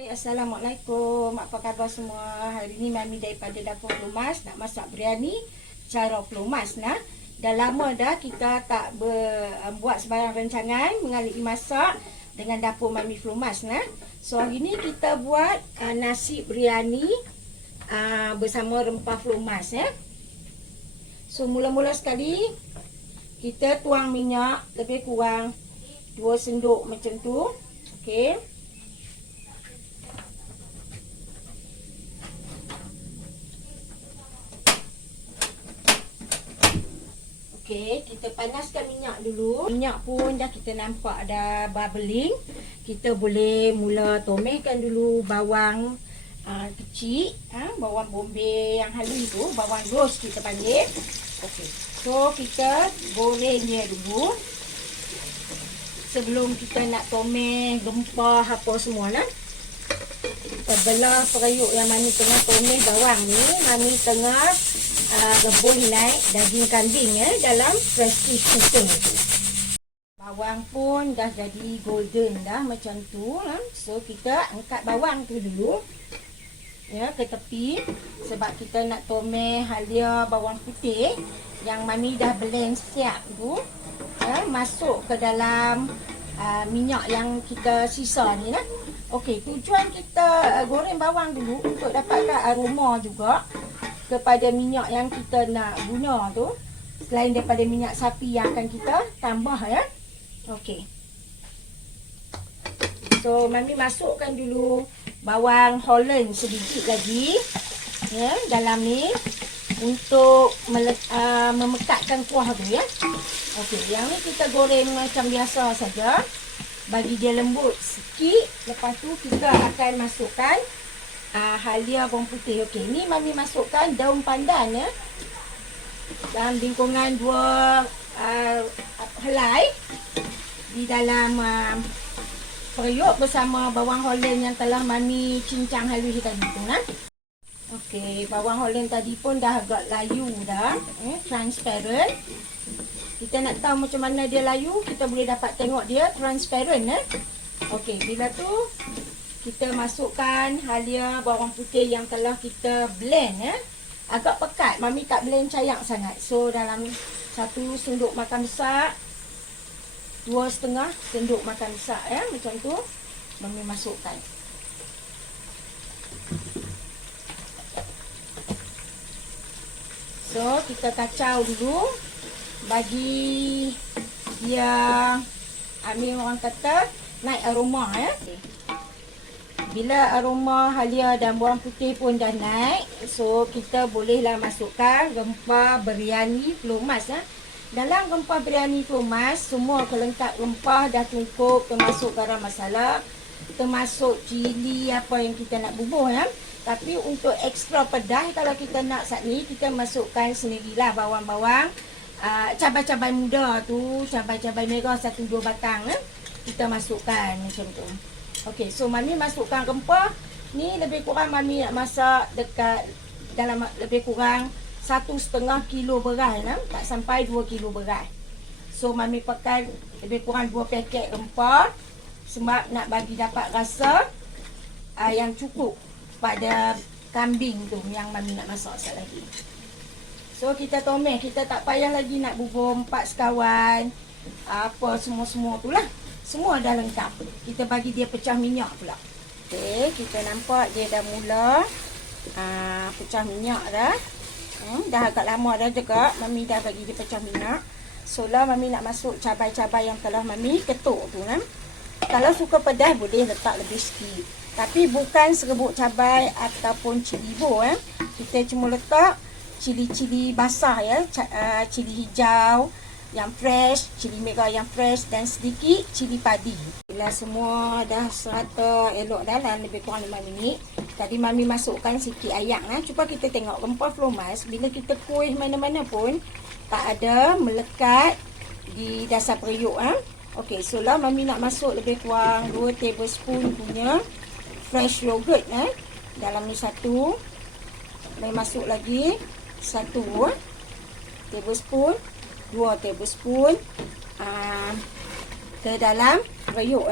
Hai, Assalamualaikum. Apa khabar semua? Hari ni Mami daripada Dapur Pelumas nak masak biryani cara pelumas nah. Dah lama dah kita tak buat sebarang rancangan mengalih masak dengan Dapur Mami Pelumas nah. So hari ni kita buat nasi biryani bersama rempah pelumas ya. So mula-mula sekali kita tuang minyak lebih kurang 2 sendok macam tu. Okey. Okey, kita panaskan minyak dulu. Minyak pun dah kita nampak dah bubbling. Kita boleh mula tomehkan dulu bawang kecil, bawang bombay yang halus tu, bawang roast kita panggil. Okey. So kita goreng dia dulu. Sebelum kita nak tomeh, gempah apa semua nah. Kita belah periuk yang Mami tengah tomeh bawang ni. Mami tengah rebus naik daging kambing ya dalam prestige cooker. Bawang pun dah jadi golden dah macam tu lah. So kita angkat bawang tu dulu ya ke tepi sebab kita nak tomeh halia bawang putih yang Mami dah blend siap tu ya, masuk ke dalam minyak yang kita sisa ni lah. Okey, tujuan kita goreng bawang dulu untuk dapatkan aroma juga kepada minyak yang kita nak guna tu, selain daripada minyak sapi yang akan kita tambah ya. Okey. So Mami masukkan dulu bawang Holland sedikit lagi ya dalam ni untuk memekatkan kuah tu ya. Okey, yang ni kita goreng macam biasa saja bagi dia lembut sikit. Lepas tu kita akan masukkan halia bawang putih. Okey, ni Mami masukkan daun pandan ya. Dalam lingkungan 2 helai di dalam periuk bersama bawang Holland yang telah Mami cincang halus tadi tu nah. Okey, bawang Holland tadi pun dah agak layu dah, transparent. Kita nak tahu macam mana dia layu, kita boleh dapat tengok dia transparent Okey, bila tu kita masukkan halia bawang putih yang telah kita blend ya. Agak pekat, Mami tak blend cayak sangat. So dalam 1 sendok makan besar, 2,5 sendok makan besar ya, macam tu Mami masukkan. So kita kacau dulu bagi dia ambil orang kata naik aroma ya. Bila aroma halia dan bawang putih pun dah naik, so kita bolehlah masukkan rempah biryani pelumas ya. Dalam rempah biryani pelumas semua kelengkap rempah dah cukup, termasuk garam masala, termasuk cili apa yang kita nak bubuh ya. Tapi untuk ekstra pedas kalau kita nak saat ni, kita masukkan sendirilah bawang-bawang, cabai-cabai muda tu, cabai-cabai merah 1-2 batang kita masukkan macam tu. Okey, so Mami masukkan rempah ni lebih kurang Mami nak masak dekat dalam lebih kurang 1,5 kilo beras tak sampai 2 kilo beras. So Mami pakai lebih kurang 2 paket rempah sebab nak bagi dapat rasa yang cukup pada kambing tu yang Mami nak masak sekali lagi. So kita tomeh, kita tak payah lagi nak bubur 4 sekawan apa semua-semua tu lah. Semua dah lengkap. Kita bagi dia pecah minyak pula. Okey, kita nampak dia dah mula pecah minyak dah. Dah agak lama dah juga Mami dah bagi dia pecah minyak. So lah Mami nak masuk cabai-cabai yang telah Mami ketuk tu kan. Kalau suka pedas boleh letak lebih sikit. Tapi bukan serbuk cabai ataupun cili bo Kita cuma letak cili-cili basah ya, cili hijau yang fresh, cili merah yang fresh dan sedikit cili padi. Bila semua dah serata elok dalam lebih kurang 5 minit, tadi Mami masukkan sikit ayak Cuba kita tengok rempah pelumas bila kita kuih mana-mana pun tak ada melekat di dasar periuk Okey, so lah Mami nak masuk lebih kurang 2 tablespoon punya fresh yogurt dalam ni 1. Mami masuk lagi 1 tablespoon, 2 tablespoon ke dalam periuk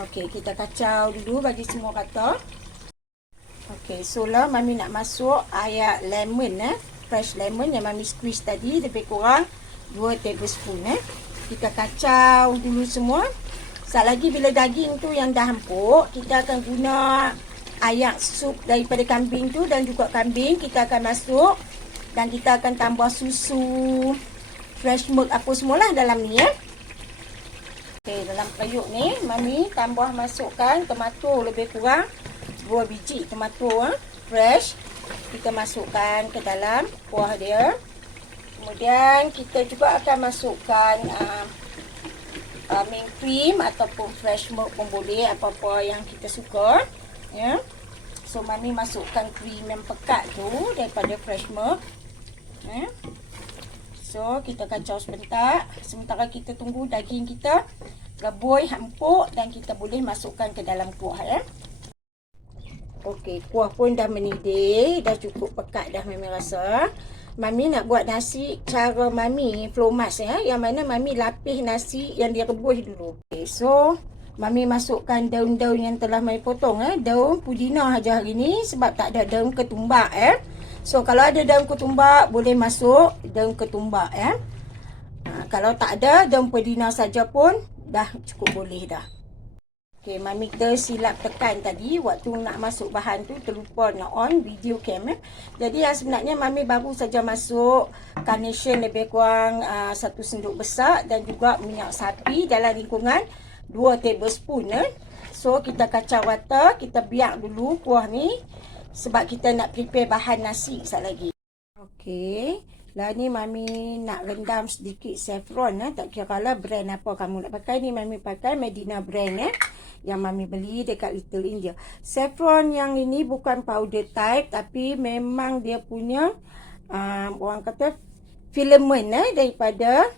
Okey, kita kacau dulu bagi semua rata. Okey, so lah Mami nak masuk air lemon fresh lemon yang Mami squeeze tadi, lebih kurang 2 tablespoon Kita kacau dulu semua. Sekejap lagi bila daging tu yang dah empuk, kita akan guna air sup daripada kambing tu dan juga kambing kita akan masuk dan kita akan tambah susu, fresh milk apa semualah dalam ni Okey, dalam periuk ni Mami tambah masukkan tomato lebih kurang 2 biji tomato fresh. Kita masukkan ke dalam kuah dia. Kemudian kita juga akan masukkan mint cream ataupun fresh milk pun boleh, apa-apa yang kita suka ya. So Mami masukkan cream yang pekat tu daripada fresh milk ya. So kita kacau sebentar. Sementara kita tunggu daging kita rebus empuk dan kita boleh masukkan ke dalam kuah ya. Okey, kuah pun dah mendidih, dah cukup pekat dah Mami rasa. Mami nak buat nasi cara Mami flomas ya, yang mana Mami lapis nasi yang direbus dulu. Okay, so Mami masukkan daun-daun yang telah Mami potong daun pudina aja hari ni sebab tak ada daun ketumbak So kalau ada daun ketumbak boleh masuk daun ketumbak kalau tak ada daun pudina saja pun dah cukup boleh dah. Okey, Mami tersilap tekan tadi waktu nak masuk bahan tu, terlupa nak on video cam Jadi yang sebenarnya Mami baru saja masuk carnation lebih kurang 1 sendok besar dan juga minyak sapi dalam lingkungan 2 tablespoon So kita kacau rata, kita biar dulu kuah ni sebab kita nak prepare bahan nasi sekejap lagi. Okey, lah ni Mami nak rendam sedikit saffron tak kira lah brand apa kamu nak pakai. Ni Mami pakai Medina brand yang Mami beli dekat Little India. Saffron yang ini bukan powder type tapi memang dia punya orang kata filament daripada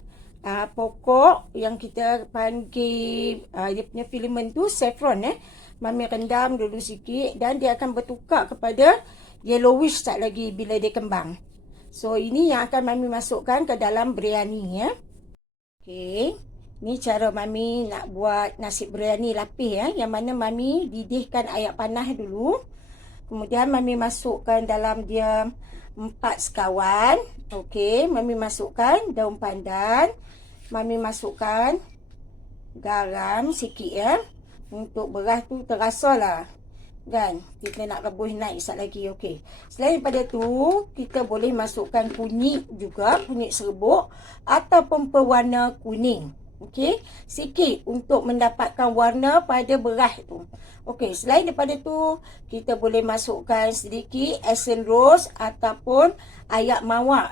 pokok yang kita panggil dia punya filament tu saffron Mami rendam dulu sikit dan dia akan bertukar kepada yellowish sekejap lagi bila dia kembang. So ini yang akan Mami masukkan ke dalam biryani Okey, ni cara Mami nak buat nasi biryani lapis yang mana Mami didihkan air panas dulu. Kemudian Mami masukkan dalam dia 4 sekawan. Okey, Mami masukkan daun pandan. Mami masukkan garam sikit untuk beras tu terasa lah kan. Kita nak rebus naik sekejap lagi. Okey, selain daripada tu kita boleh masukkan kunyit juga, kunyit serbuk ataupun pewarna kuning. Okey, sikit untuk mendapatkan warna pada beras tu. Okey, selain daripada tu kita boleh masukkan sedikit esen rose ataupun ayak mawar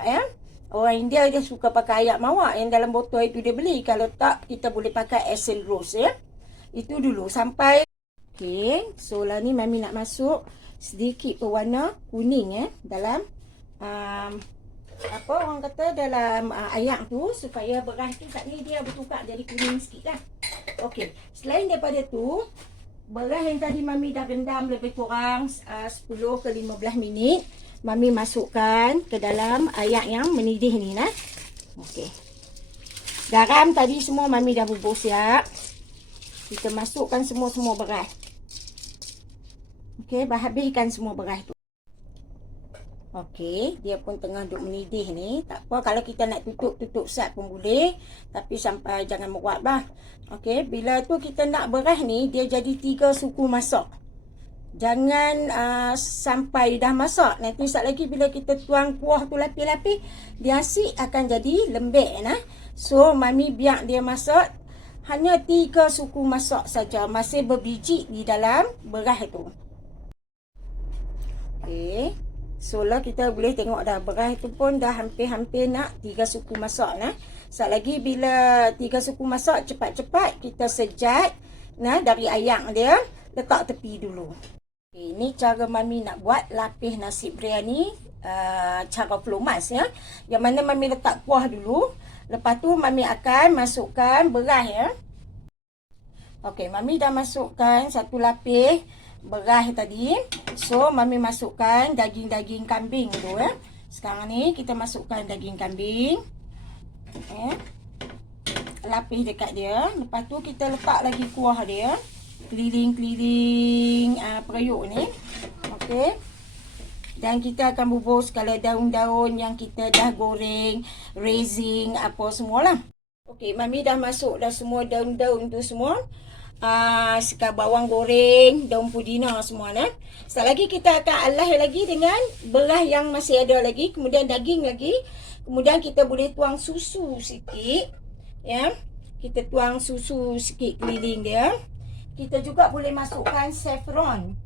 Orang India dia suka pakai ayak mawar yang dalam botol itu dia beli. Kalau tak kita boleh pakai esen rose Itu dulu sampai. Okey, so lah ni Mami nak masuk sedikit pewarna kuning dalam apa orang kata dalam ayak tu supaya beras tu kat ni dia bertukar jadi kuning sikit lah. Okey, selain daripada tu beras yang tadi Mami dah rendam lebih kurang 10 ke 15 minit Mami masukkan ke dalam ayak yang mendidih ni Okey, garam tadi semua Mami dah bubur siap. Kita masukkan semua beras. Okey, habiskan semua beras tu. Okey, dia pun tengah duk mendidih ni. Tak apa, kalau kita nak tutup sat pun boleh. Tapi sampai jangan meruap lah. Okey, bila tu kita nak beras ni, dia jadi 3 suku masak. Jangan sampai dah masak. Nanti sekejap lagi bila kita tuang kuah tu lapis-lapis, dia nasi akan jadi lembek So, Mami biar dia masak hanya 3 suku masak saja, masih berbiji di dalam beras tu. Okey, so lah kita boleh tengok dah beras tu pun dah hampir-hampir nak 3 suku masak Sekejap lagi bila 3 suku masak, cepat-cepat kita sejat dari ayak dia, letak tepi dulu. Okay, ini cara Mami nak buat lapis nasi biryani cara flomas yang mana Mami letak kuah dulu. Lepas tu Mami akan masukkan beras Okey, Mami dah masukkan 1 lapis beras tadi. So Mami masukkan daging-daging kambing tu Sekarang ni kita masukkan daging kambing lapis dekat dia. Lepas tu kita letak lagi kuah dia. keliling-keliling periuk ni. Okey. Dan kita akan bubur segala daun-daun yang kita dah goreng, raising, apa semualah. Okey, Mami dah masuk dah semua daun-daun tu semua. Sekal bawang goreng, daun pudina semua nah. Sekejap lagi kita akan alah lagi dengan belah yang masih ada lagi, kemudian daging lagi. Kemudian kita boleh tuang susu sikit, ya. Kita tuang susu sikit keliling dia. Kita juga boleh masukkan saffron.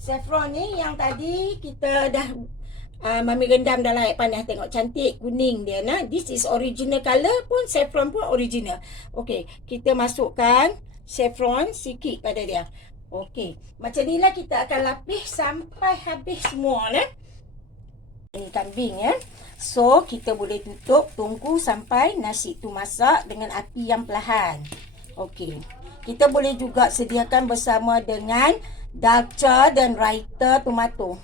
Saffron ni yang tadi kita dah Mami rendam dalam air panas. Tengok cantik kuning dia nah. This is original color pun, saffron pun original. Okey, kita masukkan saffron sikit pada dia. Okey, macam ni lah kita akan lapis sampai habis semua nah. Ini kambing ya. So, kita boleh tutup, tunggu sampai nasi tu masak dengan api yang perlahan. Okey. Kita boleh juga sediakan bersama dengan dalca dan raita tomato.